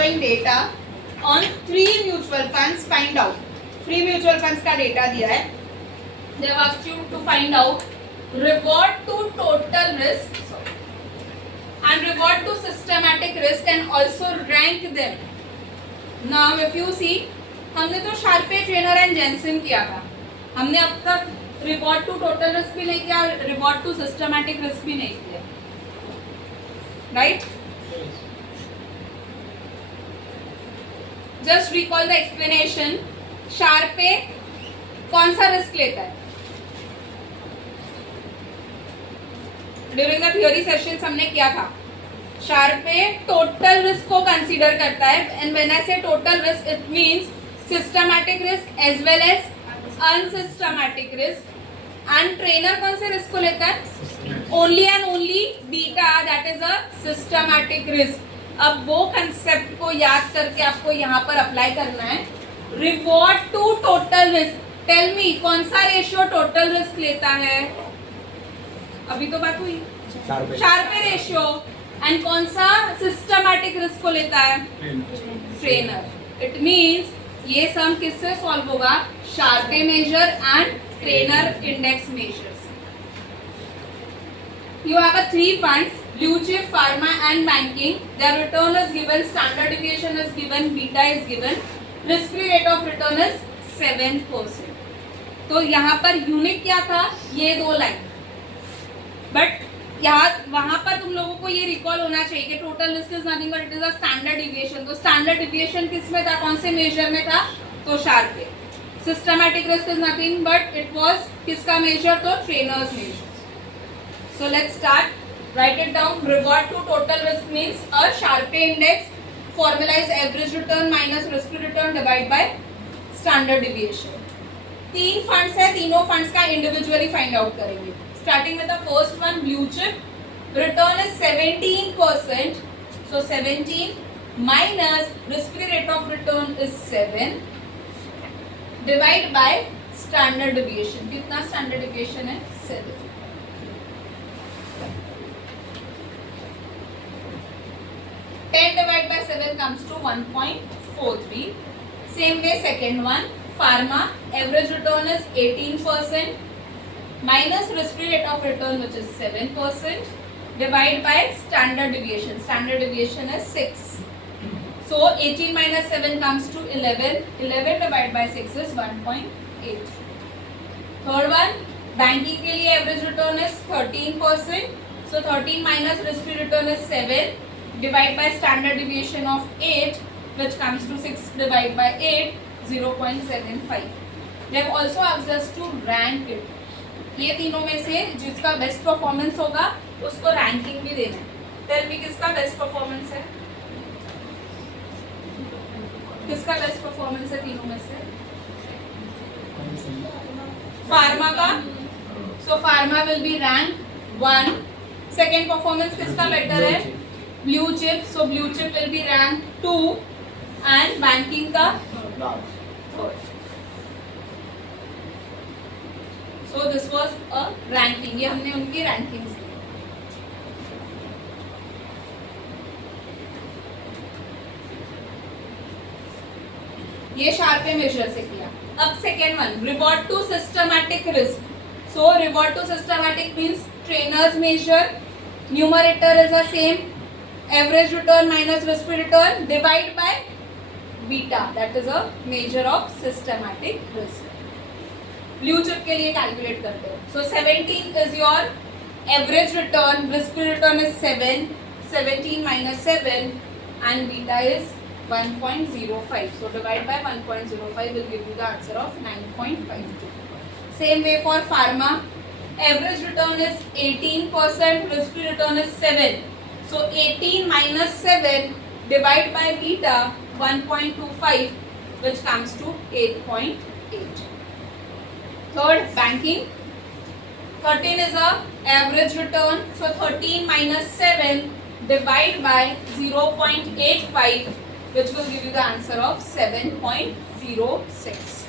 following data on 3 mutual funds, find out. 3 mutual funds का data दिया है. They have asked you to find out reward to total risk and reward to systematic risk and also rank them. Now if you see, हमने तो Sharpe, trainer and Jensen किया था. हमने अब तक रिवॉर्ड टू टोटल रिस्क भी नहीं किया, रिवॉर्ड टू सिस्टमैटिक रिस्क भी नहीं किया, right? Just recall the explanation. Sharpe कौन सा रिस्क लेता है? ड्यूरिंग द थ्योरी सेशंस हमने किया था. शार्पे टोटल रिस्क को कंसीडर करता है, and when I say total risk it means systematic risk as well as unsystematic risk. And Treynor कौन से रिस्क को लेता है? Only and only beta, that is a systematic risk. अब वो कंसेप्ट को याद करके आपको यहाँ पर अप्लाई करना है. Reward to total risk, tell me कौन सा रेशियो टोटल रिस्क लेता है? अभी तो बात हुई शार्पे रेशियो. एंड कौन सा सिस्टमैटिक रिस्क को लेता है? ट्रेनर. इट मींस ये सम किससे सॉल्व होगा? Sharpe measure and Treynor index measures. You have a 3 funds, blue chip, pharma and banking. Their return is given, standard deviation is given, beta is given. Risk free rate of return is 7%. तो यहाँ पर unique क्या था? ये 2 line. But यहाँ वहाँ पर तुम लोगों को ये रिकॉल होना चाहिए कि total risk is nothing but it is a standard deviation. तो स्टैंडर्ड डिविएशन किस में था? कौन से मेजर में था? तो Sharpe. Systematic risk is nothing but it was किसका मेजर? तो Treynor's measure. So let's start. Write it down. Reward to total risk means a Sharpe index. Formula is average return minus risk free return divided by standard deviation. 3 funds है, तीनों funds का individually find out करेंगे. Starting with the first one, blue chip. Return is 17%. So 17 minus risk free rate of return is 7 divided by standard deviation. कितना standard deviation है? 7. 10 divided by 7 comes to 1.43. Same way second one, pharma, average return is 18% minus risk free rate of return which is 7% divided by standard deviation. Standard deviation is 6. So 18 minus 7 comes to 11. 11 divided by 6 is 1.8. Third one, banking के लिए average return is 13%. So 13 minus risk free return is 7. Divide by standard deviation of 8 which comes to 6 divided by 8, 0.75. They have also asked us to rank it. ये तीनों में से जिसका best performance होगा उसको ranking भी देना है. टेल मी किसका बेस्ट परफॉर्मेंस है? किसका बेस्ट परफॉर्मेंस है तीनों में से? फार्मा का. So pharma will be rank 1. Second performance किसका बेटर है? Blue chip, so blue chip will be rank 2 and banking का 3rd. So this was a ranking. ये हमने उनकी rankings दी. ये शार्पे मेजर से किया. अब second one, reward to systematic risk. So reward to systematic means trainers measure, numerator is the same. Average return minus risk free return divide by beta, that is a measure of systematic risk. Blue chip के लिए calculate करते हैं. So 17 is your average return, risk free return is 7. 17 minus 7 and beta is 1.05. So divide by 1.05 will give you the answer of 9.52. Same way for pharma, average return is 18%, risk free return is 7. So 18 minus 7 divided by beta 1.25 which comes to 8.8. Third, banking. 13 is a average return. So 13 minus 7 divided by 0.85 which will give you the answer of 7.06.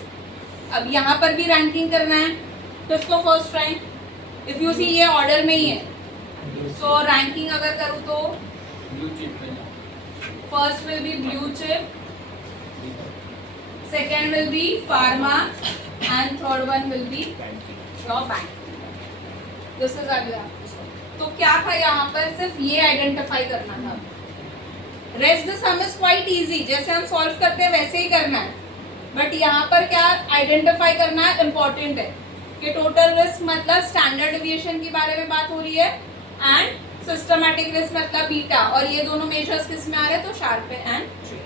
अब यहाँ पर भी ranking करना है. तो इसको first rank. If you see ये order में ही है. सो रैंकिंग अगर करूँ तो first will be blue chip, second will be pharma and third one will be your bank. This is अगला. तो क्या था यहाँ पर, सिर्फ ये आइडेंटिफाई करना था. Rest the some is quite easy, जैसे हम सॉल्व करते हैं वैसे ही करना है. बट यहाँ पर क्या आइडेंटिफाई करना है इम्पोर्टेंट है कि टोटल रिस्क मतलब स्टैंडर्ड डिविएशन के बारे में बात हो रही है एंड सिस्टमैटिक रिस्क मतलब बीटा, और ये दोनों मेजर्स किस में आ रहे हैं, तो शार्प एंड ट्री.